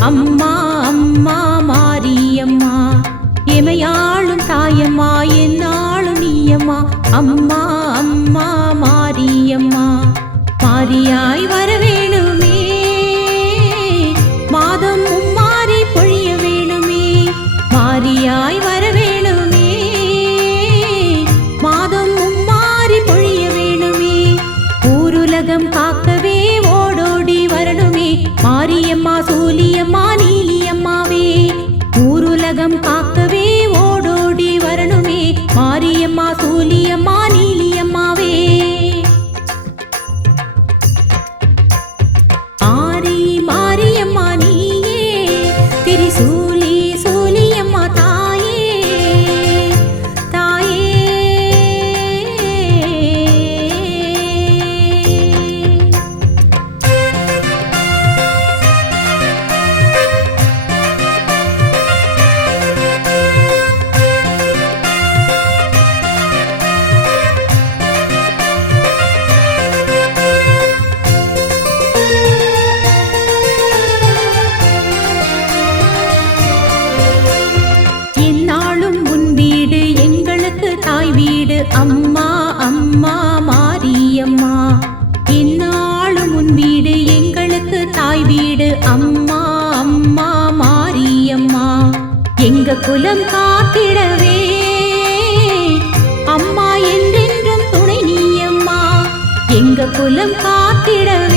அம்மா அம்மா மாரியம்மா எமையாளும் தாயம்மா என்னாலும் நீயம்மா. அம்மா அம்மா மாரியம்மா மாரியாய் அம்மா அம்மா மாரியம்மா இந்நாளும் உன் வீடு எங்களுக்கு தாய் வீடு. அம்மா அம்மா மாரியம்மா எங்க குலம் காத்திடவே. அம்மா என்றென்றும் துணை நீயம்மா எங்க குலம் காத்திடவே.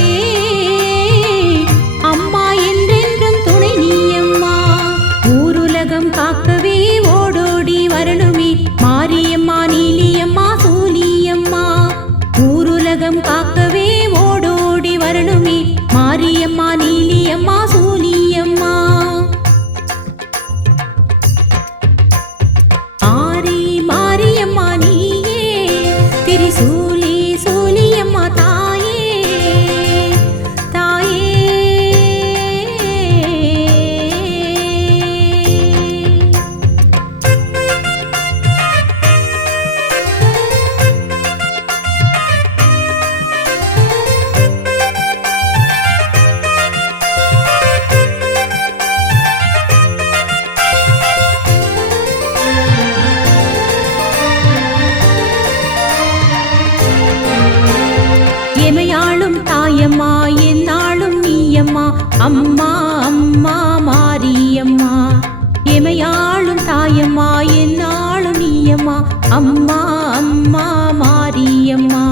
அம்மா அம்மா மாரியம்மா. எமையாளும் தாயம்மா என்னாலும் நீயம்மா. அம்மா அம்மா மாரியம்மா.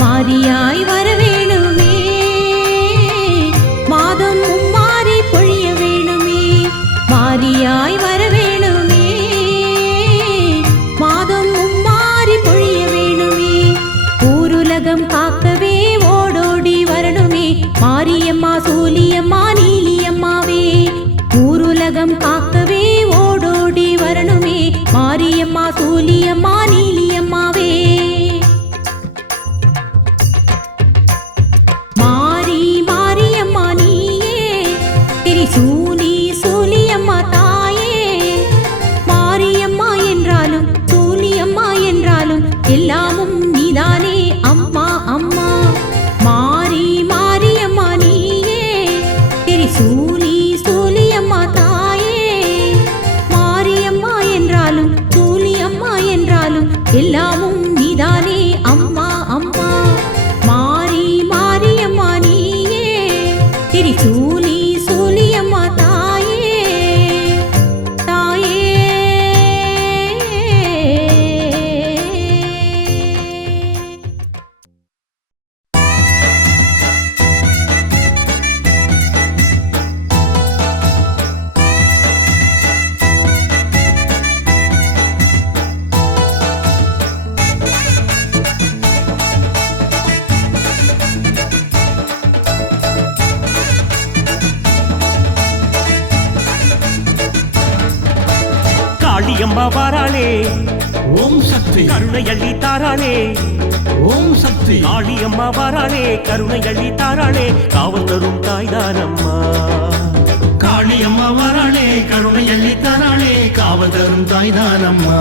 மாரியாய் கருணை அள்ளி தாராளே காவல் தரும் தாய்தானம்மா. காளியம்மா வராளே கருணை அள்ளி தராளே காவல் தரும் தாய்தானம்மா.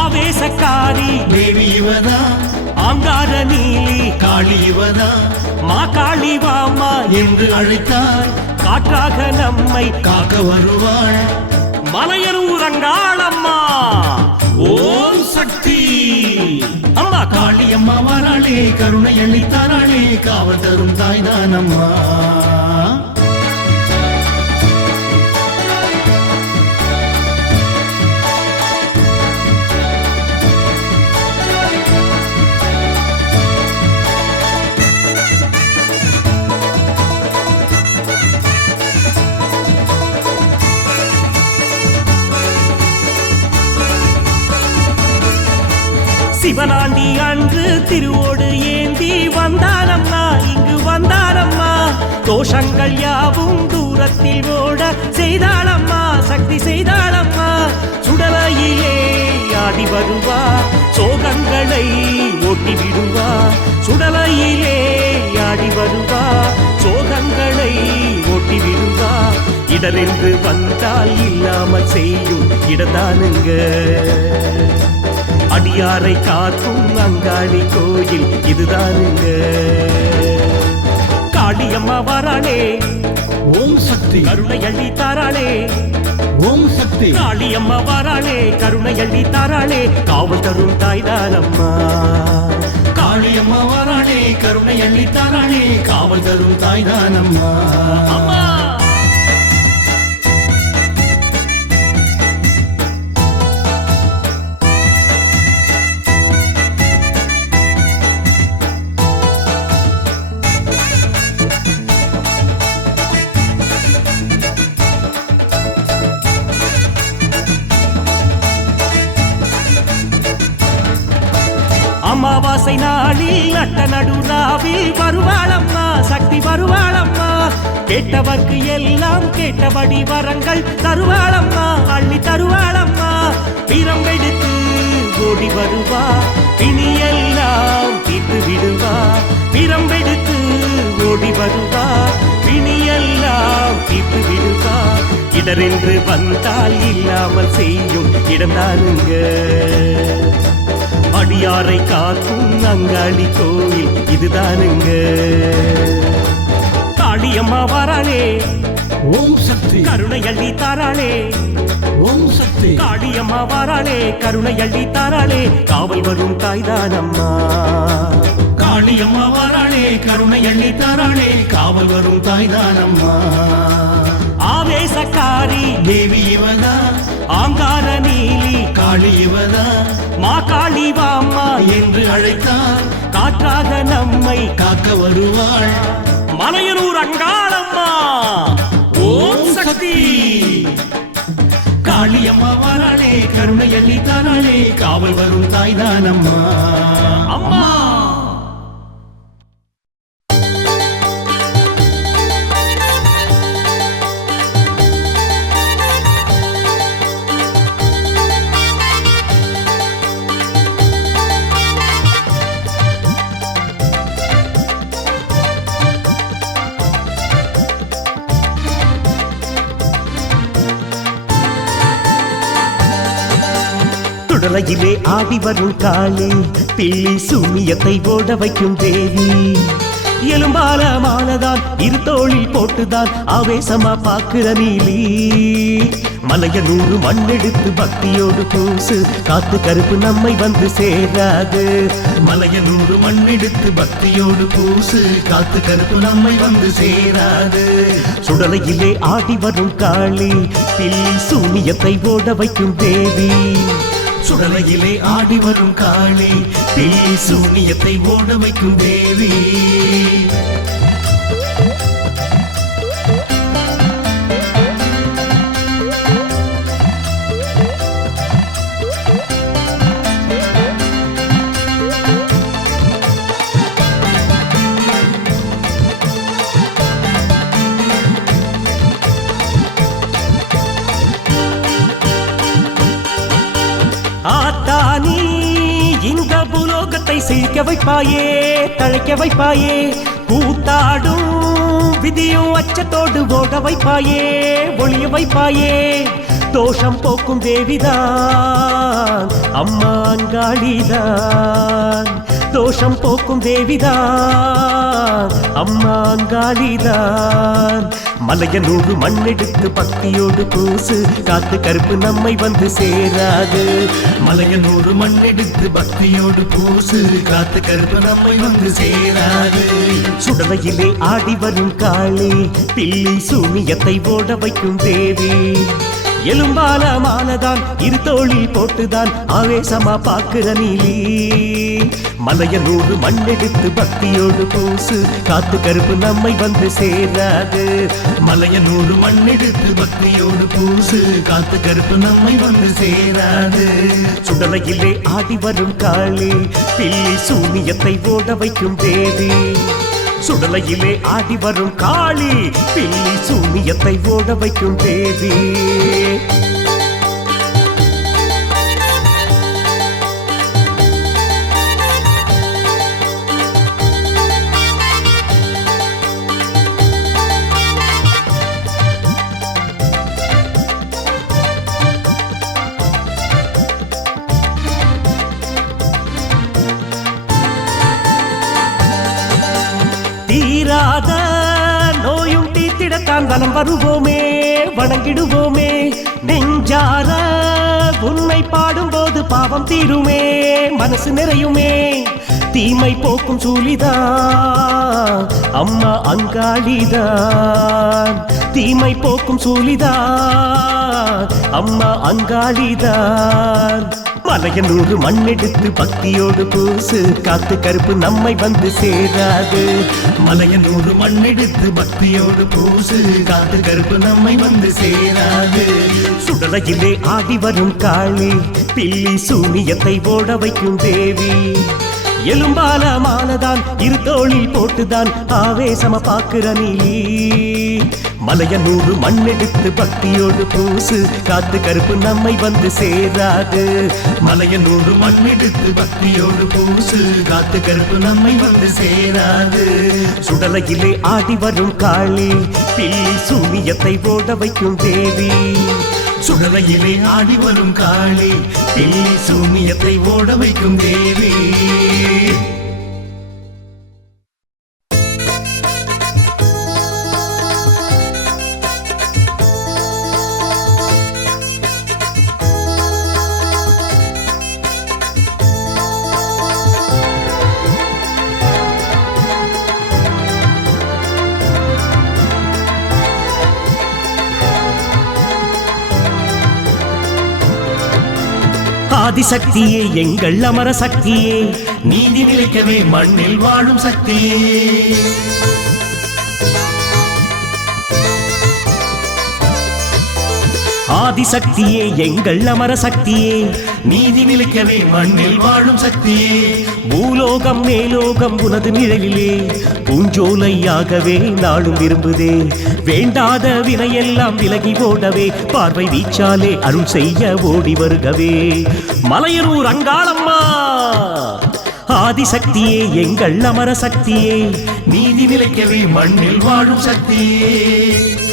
ஆவேசக்காரி தேவி இவதா ஆங்கார நீலி காளி இவதா மா காளி வாமா என்று அழைத்தார். காற்றாக நம்மை காக்க வருவாள். மலையனூர் அங்காளம்மா ஓம் சக்தி. காளியம்மா வராளே கருணை அளித்தாராளே காவல் தரும் தாய்தானம்மா சிவனாண்டி அன்று திருவோடு ஏந்தி வந்தானம்மா இங்கு வந்தானம்மா. தோஷங்கள் யாவும் தூரத்தில் ஓட செய்தாளம்மா சக்தி செய்தாளம்மா. சுடலையிலே ஆடி வருவா சோகங்களை ஓட்டி விடுவா. சுடலையிலே ஆடி வருவா சோகங்களை ஓட்டி விடுவா. இடரென்று வந்தால் இல்லாமல் செய்யும் இடதானுங்க. அடியாரை காக்கும் அங்காளி கோயில் இதுதானுங்க. காளியம்மா வராளே ஓம் சக்தி. கருணை அள்ளி தாராளே. ஓம் சக்தி. காளியம்மா வராளே கருணை அள்ளி தாராளே. காவல் தரும் தாய்தானம்மா காளியம்மா வராளே கருணை அளித்தாராளே காவல் தரும் தாய்தானம்மா அம்மா! அமாவாசை நாளில் நட்ட நடுநாவில் வருவாளம்மா சக்தி வருவாளம்மா கேட்டவர்க்கு எல்லாம் கேட்டபடி வரங்கள் தருவாளம்மா அள்ளி தருவாளம்மா பிரம்பெடுத்து ஓடி வருவா இனி எல்லாம் தீர்த்து விடுவா பிரம்பெடுத்து ஓடி வருவா இனி எல்லாம் தீர்த்து விடுவா இடரென்று வந்தால் இல்லாமல் செய்யும் இடம் தாருங்க. அடியாரை காக்கும் அங்காளி கோயில் இதுதானுங்க. காளியம்மா வராளே. ஓம் சக்தி. கருணை அள்ளி தாராளே. ஓம் சக்தி. காளியம்மா வராளே கருணை அள்ளி தாராளே. காவல் வரும் தாய்தானம்மா. காளியம்மா வராளே கருணை அளித்தாராளே காவல் வரும் தாய்தானம்மா. ஆவேசக்காரி. தேவி இவதா ஆங்கார நீலி காளி இவதா மா காளி வாம்மா என்று அழைத்தான். காற்றாக நம்மை காக்க வருவாள். மலையனூர் அங்காளம்மா. ஓம் சக்தி. காளியம்மா வராளே கருணை அளித்தாராளே காவல் ஆடி வரும் காளி பிள்ளி சூமியத்தை ஓட வைக்கும் தேவி. எலும்பால மாலதான் இரு தோளில் போட்டுதான் ஆவேசமா பாக்குற நீலி. மலைய நூறு மண்ணெடுத்து பக்தியோடு பூசு காத்து கருப்பு நம்மை வந்து சேராது மலைய நூறு மண்ணெடுத்து பக்தியோடு பூசு காத்து கருப்பு நம்மை வந்து சேராது. சுடலையிலே ஆடி வரும் காளி பில்லி சூனியத்தை ஓட வைக்கும் தேவி. சுடலையிலே ஆடி வரும் காளி பில்லி சூனியத்தை ஓட வைக்கும் தேவி. இந்த சிரிக்க வைப்பாயே தழைக்க வைப்பாயே கூத்தாடும் விதியும் அச்சத்தோடு ஓட வைப்பாயே ஒளிய வைப்பாயே. தோஷம் போக்கும் தேவிதான் அம்மா அங்காளிதான். தோஷம் போக்கும் தேவிதான் அம்மா அங்காளிதான். மலையனூறு மண்ணெடுத்து பக்தியோடு பூசு. காத்து கருப்பு நம்மை வந்து சேராது. மலையனூறு மண்ணெடுத்து பக்தியோடு பூசு. காத்து கருப்பு நம்மை வந்து சேராது. சுடலையிலே ஆடி வரும் காளி. பில்லி சூனியத்தை ஓட வைக்கும் தேவி. எலும்பால மாலதான் இரு தோளில் போட்டுதான் ஆவேசமா பாக்குற நீலி. மலையனூறு மண்ணெடுத்து பக்தியோடு பூசு காத்து கருப்பு நம்மை வந்து சேராது மலையனூறு மண்ணெடுத்து பக்தியோடு பூசு காத்து கருப்பு நம்மை வந்து சேராது சுடலையிலே ஆடி வரும் காளி பில்லி சூனியத்தை ஓட வைக்கும் தேவி. சுடலையிலே ஆடி வரும் காளி பில்லி சூனியத்தை ஓட வைக்கும் தேவி. வருவோமே வணங்கிடுவோமே. நெஞ்சார உன்னை பாடும்போது பாவம் தீருமே மனசு நிறையுமே. தீமை போக்கும் சூலிதா அம்மா அங்காளிதான் தீமை போக்கும் சூலிதா அம்மா அங்காளிதான் மலையனூறு மண்ணெடுத்து பக்தியோடு பூசு. காத்து கருப்பு நம்மை வந்து சேராது. மலையனூறு மண்ணெடுத்து பக்தியோடு பூசு. காத்து கருப்பு நம்மை வந்து சேராது. சுடலையிலே ஆடி வரும் காளி பில்லி சூனியத்தை ஓட வைக்கும் தேவி. எலும்பால மாலதான் இரு தோளில் போட்டுதான் ஆவேசம பாக்குற நீலி. மலையனூறு மண்ணெடுத்து பக்தியோடு பூசு காத்து கருப்பு நம்மை வந்து சேராது. மலையனூறு மண்ணெடுத்து பக்தியோடு பூசு காத்து கருப்பு நம்மை வந்து சேராது. சுடலையிலே ஆடி வரும் காளி பில்லி சூனியத்தை ஓட வைக்கும் தேவி. சுடலையிலே ஆடி வரும் காளி பில்லி சூனியத்தை ஓட வைக்கும் தேவி. ஆதிசக்தியே எங்கள் அமர சக்தியே. நீதி நிலைக்கவே மண்ணில் வாழும் சக்தியே ஆதிசக்தியே எங்கள் அமர சக்தியே. நீதி நிலைக்கவே மண்ணில் வாழும் சக்தியே பூலோகம் மேலோகம் உனது நிழலிலே. பூஞ்சோலையாகவே நாளும் விரும்புதே. வேண்டாத வினையெல்லாம் விலகி ஓடவே பார்வை வீச்சாலே அருள் செய்ய ஓடி வருகவே. மலையனூர் அங்காளம்மா! ஆதிசக்தியே எங்கள் அமர சக்தியே நீதி நிலைக்கவே மண்ணில் வாழும் சக்தியே.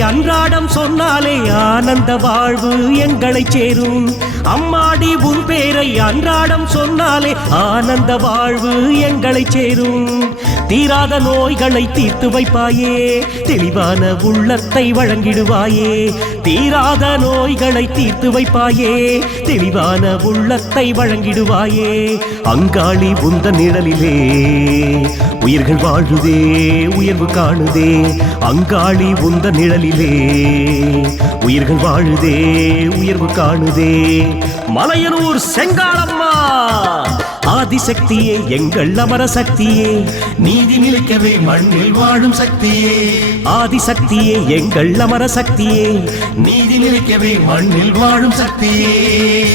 அன்றாடம் சொன்னாலே ஆனந்த வாழ்வு எங்களை சேரும். அம்மாடி உன் பேரை அன்றாடம் சொன்னாலே ஆனந்த வாழ்வு எங்களை சேரும். தீராத நோய்களை தீர்த்து வைப்பாயே தெளிவான உள்ளத்தை வழங்கிடுவாயே தீராத நோய்களை தீர்த்து வைப்பாயே தெளிவான உள்ளத்தை வழங்கிடுவாயே அங்காளி உந்த நிழலிலே. உயிர்கள் வாழுதே உயர்வு காணுதே அங்காளி உந்த நிழலிலே. உயிர்கள் வாழுதே உயர்வு காணுதே. மலையனூர் செங்காலம்மா ஆதிசக்தியே எங்கள் அமர சக்தியே. நீதி நிலைக்கவே மண்ணில் வாழும் சக்தியே. ஆதிசக்தியே எங்கள் அமர சக்தியே. நீதி நிலைக்கவே மண்ணில் வாழும் சக்தியே.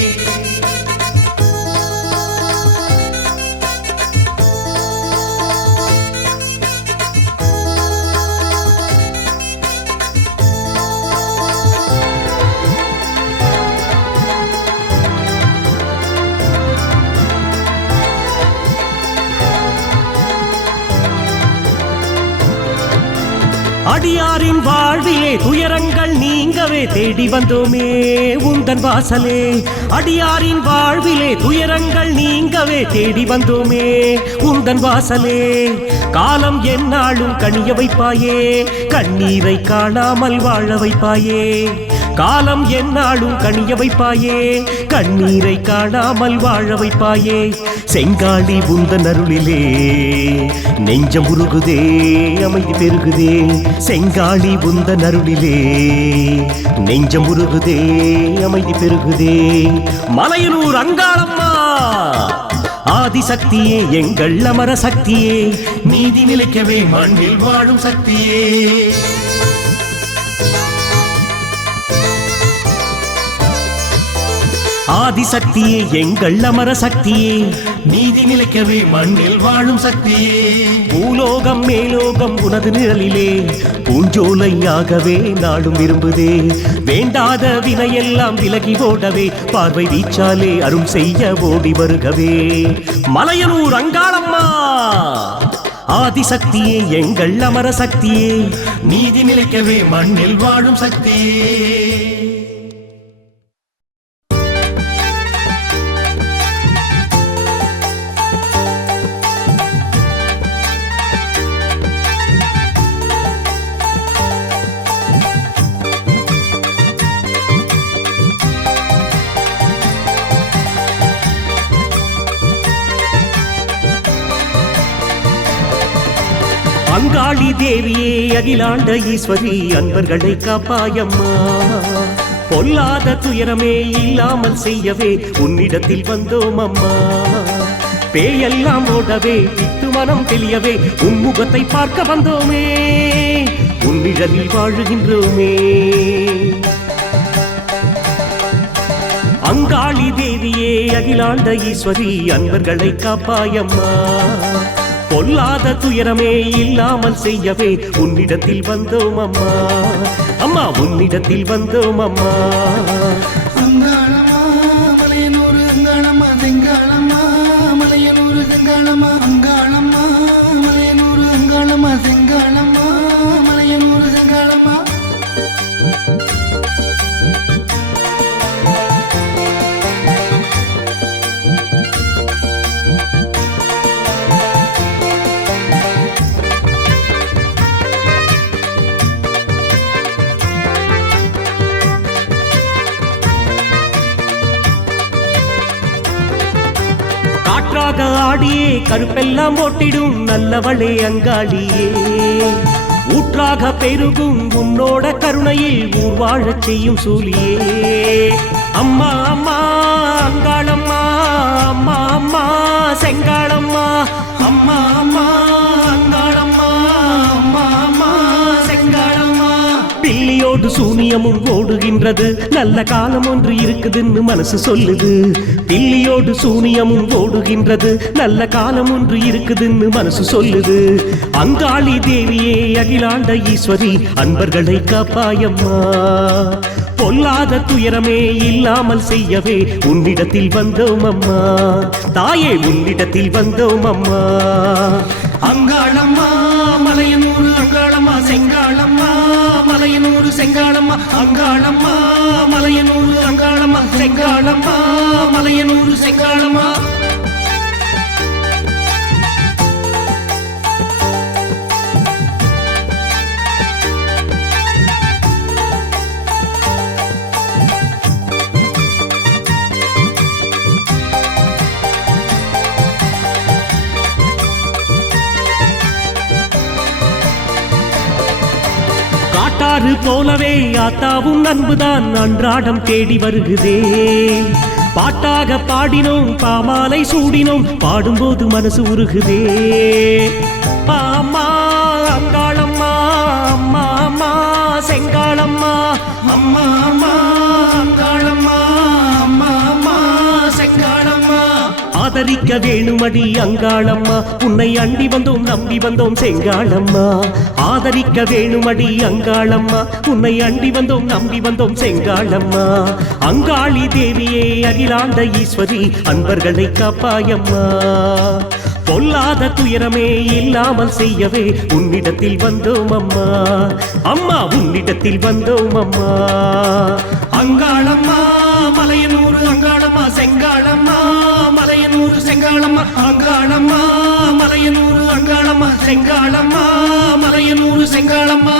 எல்லாரின் வாழ்விலே துயரங்கள் நீங்கவே தேடி வந்தோமே உந்தன் வாசலே. அடியாரின் வாழ்விலே துயரங்கள் நீங்கவே தேடி வந்தோமே உந்தன் வாசலே. காலம் என்னாலும் கனிய வைப்பாயே கண்ணீரை காணாமல் வாழ வைப்பாயே. காலம் என்னாலும் கனிய வைப்பாயே கண்ணீரை காணாமல் வாழ வைப்பாயே செங்காளி உந்தன் அருளிலே நெஞ்சம் உருகுதே அமைதி பெருகுதே செங்காளி உந்தன் அருளிலே நெஞ்சம் உருகுதே அமைதி பெருகுதே. மலையனூர் அங்காளம்மா ஆதிசக்தியே எங்கள் அமர சக்தியே நீதி நிலைக்கவே மண்ணில் வாழும் சக்தியே. ஆதிசக்தியே எங்கள் அமர சக்தியே. நீதி நிலைக்கவே மண்ணில் வாழும் சக்தியே. பூலோகம் மேலோகம் உனது நிழலிலே. பூஞ்சோலையாகவே நாடும் விரும்புதே. வேண்டாத வினையெல்லாம் விலகி ஓடவே. பார்வை வீச்சாலே அருள் செய்ய ஓடி வருகவே. மலையனூர் அங்காளம்மா! ஆதிசக்தியே எங்கள் அமர சக்தியே. நீதி நிலைக்கவே மண்ணில் வாழும் சக்தியே. அகிலாண்ட ஈஸ்வரி அன்பர்களை காப்பாயம்மா. பொல்லாத துயரமே இல்லாமல் செய்யவே உன்னிடத்தில் வந்தோம் அம்மா பேயெல்லாம் ஓடவே பித்து மனம் தெளியவே உன்முகத்தை பார்க்க வந்தோமே. உன்னிழலில் வாழுகின்றோமே. அங்காளி தேவியே அகிலாண்ட ஈஸ்வரி அன்பர்களை காப்பாயம்மா. பொல்லாத துயரமே இல்லாமல் செய்யவே உன்னிடத்தில் வந்தோம் அம்மா. அம்மா உன்னிடத்தில் வந்தோம் அம்மா. கருப்பெல்லாம் ஓட்டிடும் நல்லவளே அங்காளியே. ஊற்றாக பெருகும் உன்னோட கருணையில் ஊர் வாழச் செய்யும் சூலியே. அம்மா அம்மா அங்காளம்மா அம்மா அம்மா செங்காளம்மா அம்மா அம்மா. பில்லியோடு சூனியமும் ஓடுகின்றது. நல்ல காலம் ஒன்று இருக்குதுன்னு மனசு சொல்லுது. பில்லியோடு சூனியமும் ஓடுகின்றது. நல்ல காலம் ஒன்று இருக்குதுன்னு மனசு சொல்லுது. அங்காளி தேவியே அகிலாண்ட ஈஸ்வரி அன்பர்களை காப்பாயம்மா. பொல்லாத துயரமே இல்லாமல் செய்யவே உன்னிடத்தில் வந்தோம் அம்மா தாயே உன்னிடத்தில் வந்தோம் அம்மா அங்காளம்மா மலையனூர் செங்காளம்மா அங்காளம்மா மலையனூர் அங்காளம்மா செங்காளம்மா மலையனூர் செங்காளம்மா. போலவே ஆத்தாவும் அன்புதான் அன்றாடம் தேடி வருகுதே பாட்டாக பாடினோம் பாமாலை சூடினோம் பாடும்போது மனசு உருகுதே. ஆதரிக்க வேணுமடி அங்காளம்மா. உன்னை அண்டி வந்தோம் நம்பி வந்தோம் செங்காளம்மா. ஆதரிக்க வேணுமடி அங்காளம்மா. உன்னை அண்டி வந்தோம் நம்பி வந்தோம் செங்காளம்மா. அங்காளி தேவியே அகிலாண்ட ஈஸ்வரி அன்பர்களை காப்பாயம்மா. பொல்லாத துயரமே இல்லாமல் செய்யவே உன்னிடத்தில் வந்தோம் அம்மா அம்மா உன்னிடத்தில் வந்தோம் அம்மா அங்காளம்மா மலையனூர் அங்காளம்மா செங்காளம்மா. செங்காளம்மா அங்காளம்மா மலையனூர் அங்காளம்மா செங்காளம்மா மலையனூர் செங்காளம்மா.